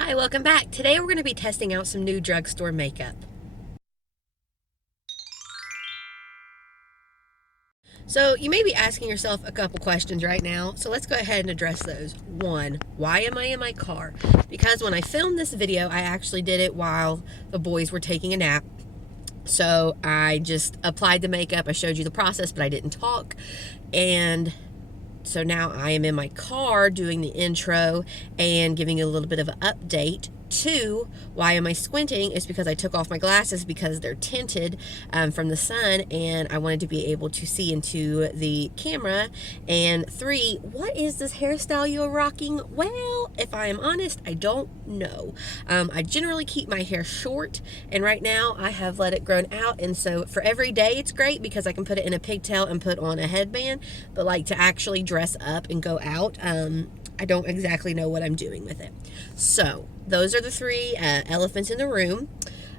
Hi, welcome back. Today we're going to be testing out some new drugstore makeup. So you may be asking yourself a couple questions right now, so let's go ahead and address those. One, why am I in my car? Because when I filmed this video, I actually did it while the boys were taking a nap. So I just applied the makeup, I showed you the process, but I didn't talk. And so now I am in my car doing the intro and giving you a little bit of an update. Two, why am I squinting? It's because I took off my glasses because they're tinted from the sun, and I wanted to be able to see into the camera. And three, what is this hairstyle you're rocking? Well, if I am honest, I don't know. I generally keep my hair short, and right now I have let it grow out, and so for every day it's great because I can put it in a pigtail and put on a headband, but like to actually dress up and go out, I don't exactly know what I'm doing with it. So those are the three elephants in the room.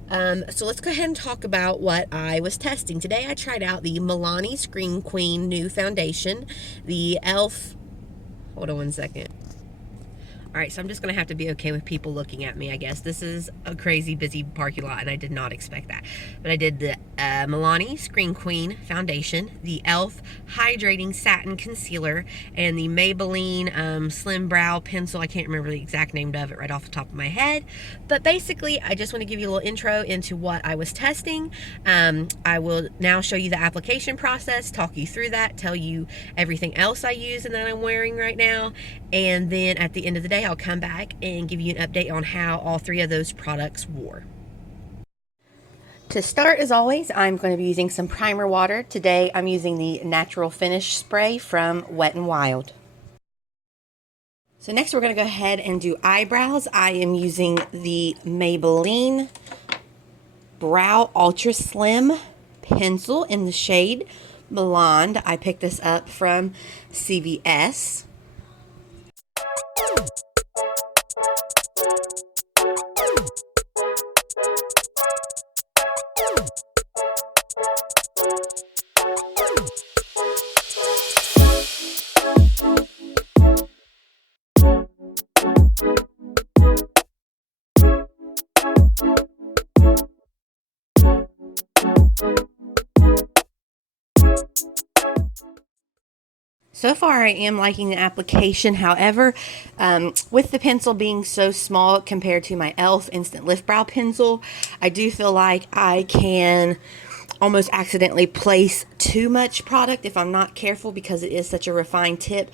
So let's go ahead and talk about what I was testing. Today I tried out the Milani Scream Queen new foundation, the e.l.f. Hold on one second. Alright, so I'm just going to have to be okay with people looking at me, I guess. This is a crazy busy parking lot, and I did not expect that. But I did the Milani Scream Queen Foundation, the e.l.f. Hydrating Satin Concealer, and the Maybelline Slim Brow Pencil. I can't remember the exact name of it right off the top of my head. But basically, I just want to give you a little intro into what I was testing. I will now show you the application process, talk you through that, tell you everything else I use and that I'm wearing right now. And then at the end of the day, I'll come back and give you an update on how all three of those products wore. To start, as always, I'm going to be using some primer water. Today, I'm using the Natural Finish Spray from Wet n Wild. So next, we're going to go ahead and do eyebrows. I am using the Maybelline Brow Ultra Slim Pencil in the shade Blonde. I picked this up from CVS. So far, I am liking the application. However, with the pencil being so small compared to my e.l.f. Instant Lift Brow Pencil, I do feel like I can almost accidentally place too much product if I'm not careful because it is such a refined tip.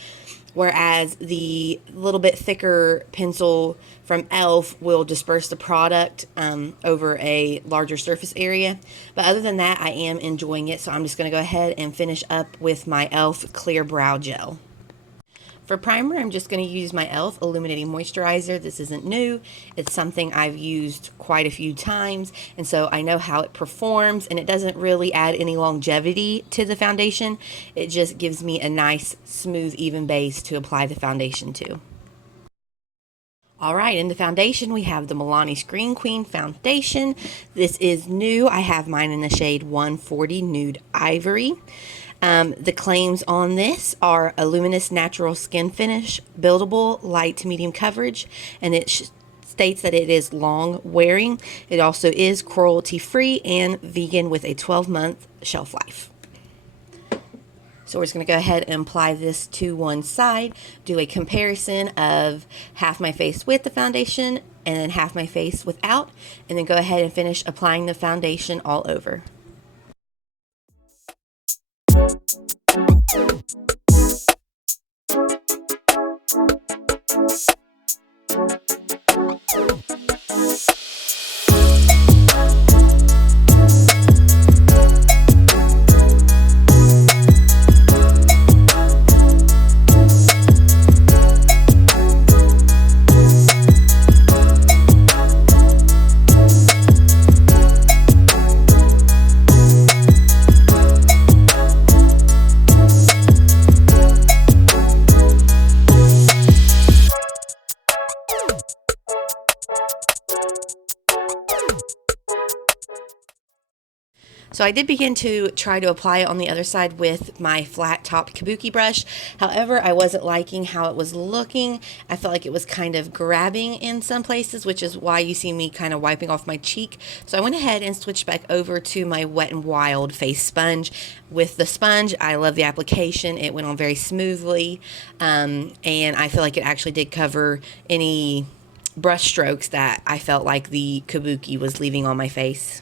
Whereas the little bit thicker pencil from e.l.f. will disperse the product over a larger surface area. But other than that, I am enjoying it. So I'm just going to go ahead and finish up with my e.l.f. Clear Brow Gel. For primer, I'm just going to use my e.l.f. Illuminating Moisturizer. This isn't new. It's something I've used quite a few times, and so I know how it performs, and it doesn't really add any longevity to the foundation. It just gives me a nice, smooth, even base to apply the foundation to. Alright, in the foundation, we have the Milani Scream Queen Foundation. This is new. I have mine in the shade 140 Nude Ivory. The claims on this are a luminous natural skin finish, buildable, light to medium coverage, and it states that it is long wearing. It also is cruelty free and vegan with a 12-month shelf life. So we're just going to go ahead and apply this to one side, do a comparison of half my face with the foundation and then half my face without, and then go ahead and finish applying the foundation all over. So I did begin to try to apply it on the other side with my flat top kabuki brush. However, I wasn't liking how it was looking. I felt like it was kind of grabbing in some places, which is why you see me kind of wiping off my cheek. So I went ahead and switched back over to my Wet n Wild face sponge. With the sponge, I love the application. It went on very smoothly, and I feel like it actually did cover any brush strokes that I felt like the kabuki was leaving on my face.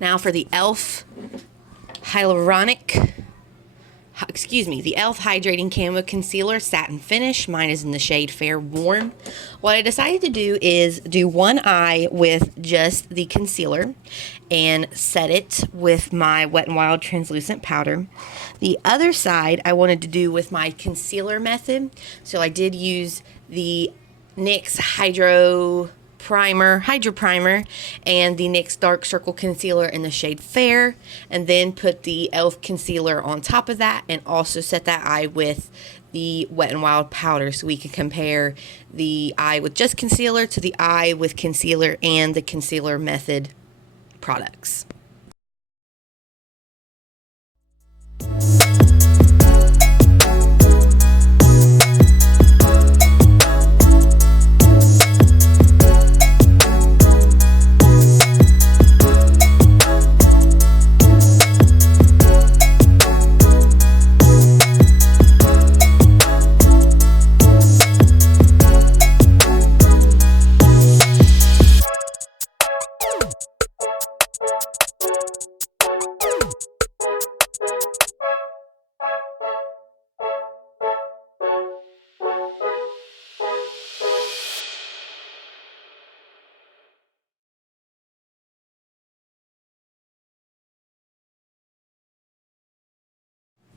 Now for the e.l.f. the e.l.f. Hydrating Camo Concealer Satin Finish. Mine is in the shade Fair Warm. What I decided to do is do one eye with just the concealer and set it with my Wet n Wild Translucent Powder. The other side I wanted to do with my concealer method. So I did use the NYX Hydro Primer and the NYX Dark Circle Concealer in the shade Fair, and then put the e.l.f. concealer on top of that, and also set that eye with the Wet n Wild powder, so we can compare the eye with just concealer to the eye with concealer and the concealer method products.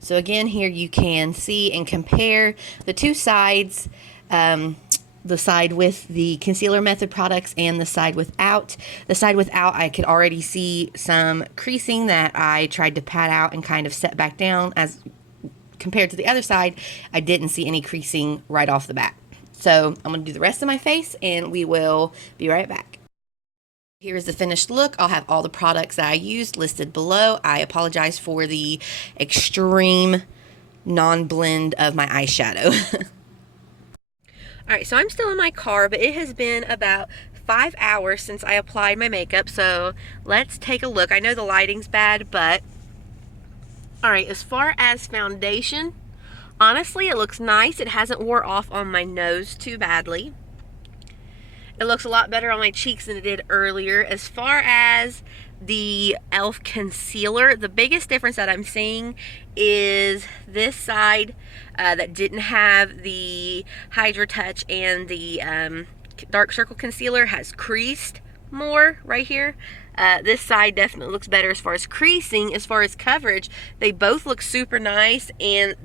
So again, here you can see and compare the two sides, the side with the concealer method products and the side without. The side without, I could already see some creasing that I tried to pat out and kind of set back down. As compared to the other side, I didn't see any creasing right off the bat. So I'm going to do the rest of my face and we will be right back. Here's the finished look. I'll have all the products that I used listed below. I apologize for the extreme non-blend of my eyeshadow. Alright, so I'm still in my car, but it has been about 5 hours since I applied my makeup, so let's take a look. I know the lighting's bad, but alright, as far as foundation, honestly, it looks nice. It hasn't wore off on my nose too badly. It looks a lot better on my cheeks than it did earlier. As far as the e.l.f. concealer, the biggest difference that I'm seeing is this side that didn't have the Hydratouch and the Dark Circle Concealer has creased more right here. This side definitely looks better as far as creasing. As far as coverage, they both look super nice, and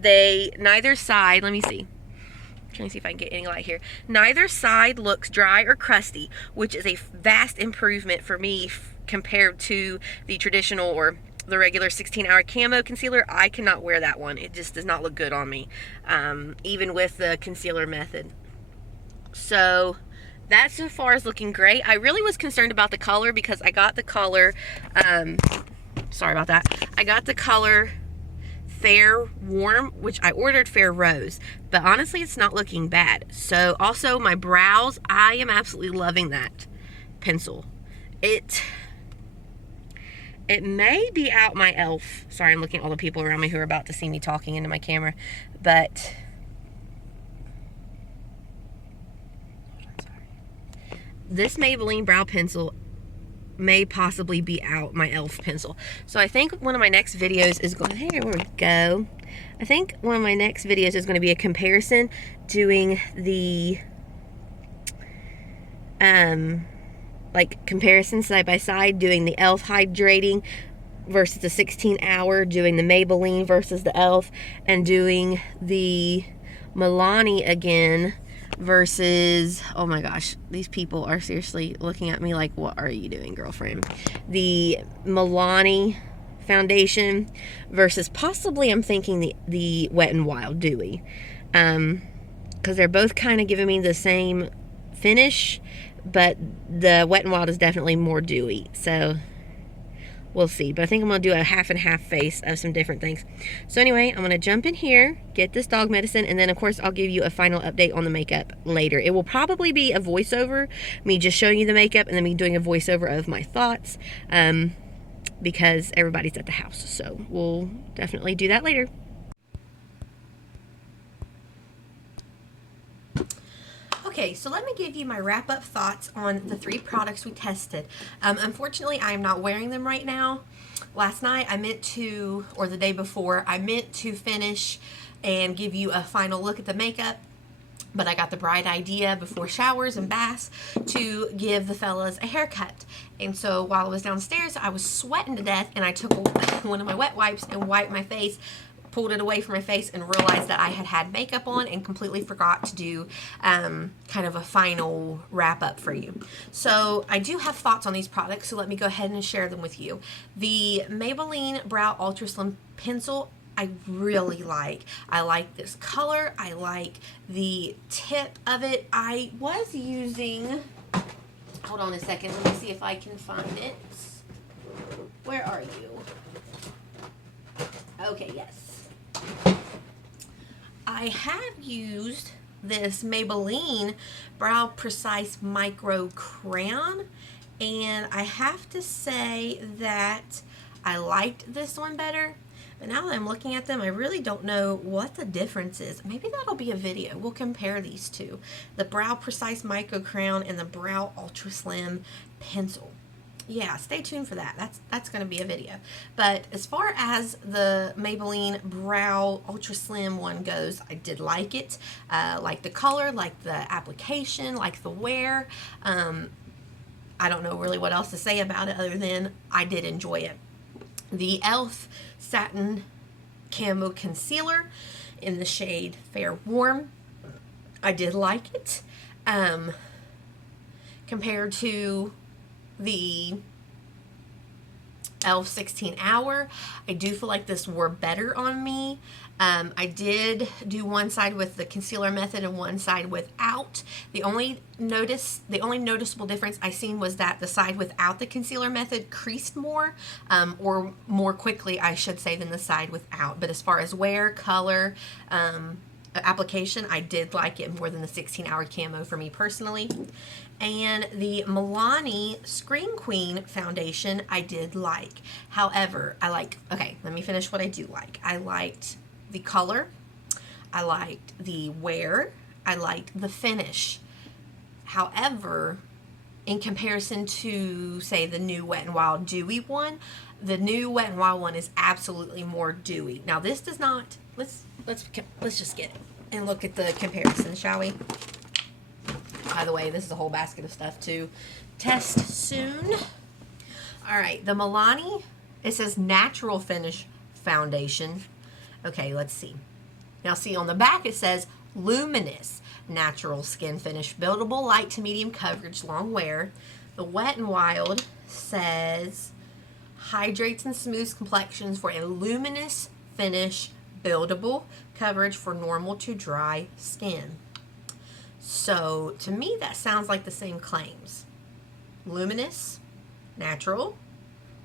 neither side, let me see. Trying to see if I can get any light here. Neither side looks dry or crusty, which is a vast improvement for me compared to the traditional or the regular 16-hour camo concealer. I cannot wear that one. It just does not look good on me, even with the concealer method. So that so far is looking great. I really was concerned about the color because I got the color, sorry about that. I got the color Fair Warm, which I ordered Fair Rose, but honestly it's not looking bad. So also my brows, I am absolutely loving that pencil. It may be out my e.l.f. Sorry, I'm looking at all the people around me who are about to see me talking into my camera, but this Maybelline brow pencil may possibly be out my e.l.f. pencil. So I think one of my next videos is going, here we go. I think one of my next videos is going to be a comparison doing the like comparison side by side, doing the e.l.f. Hydrating versus the 16-hour, doing the Maybelline versus the e.l.f., and doing the Milani again versus, oh my gosh, these people are seriously looking at me like, what are you doing, girlfriend? The Milani foundation versus possibly, I'm thinking, the Wet n Wild Dewy, because they're both kind of giving me the same finish, but the Wet n Wild is definitely more dewy, so we'll see. But I think I'm going to do a half and half face of some different things. So anyway, I'm going to jump in here, get this dog medicine, and then of course I'll give you a final update on the makeup later. It will probably be a voiceover, me just showing you the makeup and then me doing a voiceover of my thoughts, because everybody's at the house. So we'll definitely do that later. Okay, so let me give you my wrap-up thoughts on the 3 products we tested. Unfortunately, I am not wearing them right now. Last night, I meant to, or the day before, I meant to finish and give you a final look at the makeup, but I got the bright idea before showers and baths to give the fellas a haircut. And so while I was downstairs, I was sweating to death, and I took one of my wet wipes and wiped my face, pulled it away from my face, and realized that I had makeup on and completely forgot to do kind of a final wrap up for you. So I do have thoughts on these products, so let me go ahead and share them with you. The Maybelline Brow Ultra Slim Pencil, I really like. I like this color. I like the tip of it. I was using, hold on a second, let me see if I can find it. Where are you? Okay, yes. I have used this Maybelline Brow Precise Micro Crayon, and I have to say that I liked this one better, but now that I'm looking at them, I really don't know what the difference is. Maybe that'll be a video. We'll compare these two, the Brow Precise Micro Crayon and the Brow Ultra Slim Pencil. Yeah, stay tuned for that. That's going to be a video. But as far as the Maybelline Brow Ultra Slim one goes, I did like it. Like the color, like the application, like the wear. I don't know really what else to say about it other than I did enjoy it. The e.l.f. Satin Camo Concealer in the shade Fair Warm, I did like it. Compared to the e.l.f. 16 Hour, I do feel like this wore better on me. I did do one side with the concealer method and one side without. The only noticeable difference I seen was that the side without the concealer method creased more, or more quickly, I should say, than the side without. But as far as wear, color, application, I did like it more than the 16 Hour Camo for me personally. And the Milani Screen Queen foundation I did like. However, okay, let me finish what I do like. I liked the color, I liked the wear, I liked the finish. However, in comparison to, say, the new Wet n Wild Dewy one, the new Wet n Wild one is absolutely more dewy. Now this does not, let's just get it and look at the comparison, shall we? By the way, this is a whole basket of stuff to test soon. All right, the Milani, it says Natural Finish Foundation. Okay, let's see. Now see, on the back it says Luminous Natural Skin Finish, Buildable, Light to Medium Coverage, Long Wear. The Wet n Wild says Hydrates and Smooths Complexions for a Luminous Finish, Buildable Coverage for Normal to Dry Skin. So, to me, that sounds like the same claims. Luminous, natural,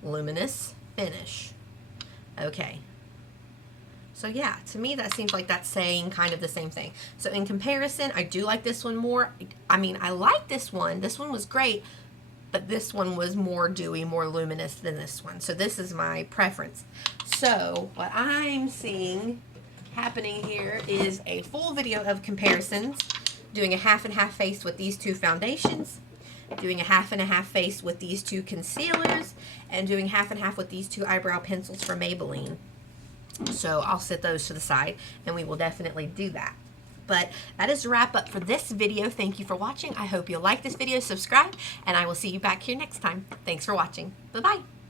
luminous, finish. Okay. So, yeah, to me, that seems like that's saying kind of the same thing. So, in comparison, I do like this one more. I mean, I like this one. This one was great, but this one was more dewy, more luminous than this one. So, this is my preference. So, what I'm seeing happening here is a full video of comparisons, doing a half and half face with these two foundations, doing a half and half face with these two concealers, and doing half and half with these two eyebrow pencils for Maybelline. So I'll set those to the side, and we will definitely do that. But that is the wrap up for this video. Thank you for watching. I hope you'll like this video, subscribe, and I will see you back here next time. Thanks for watching. Bye-bye.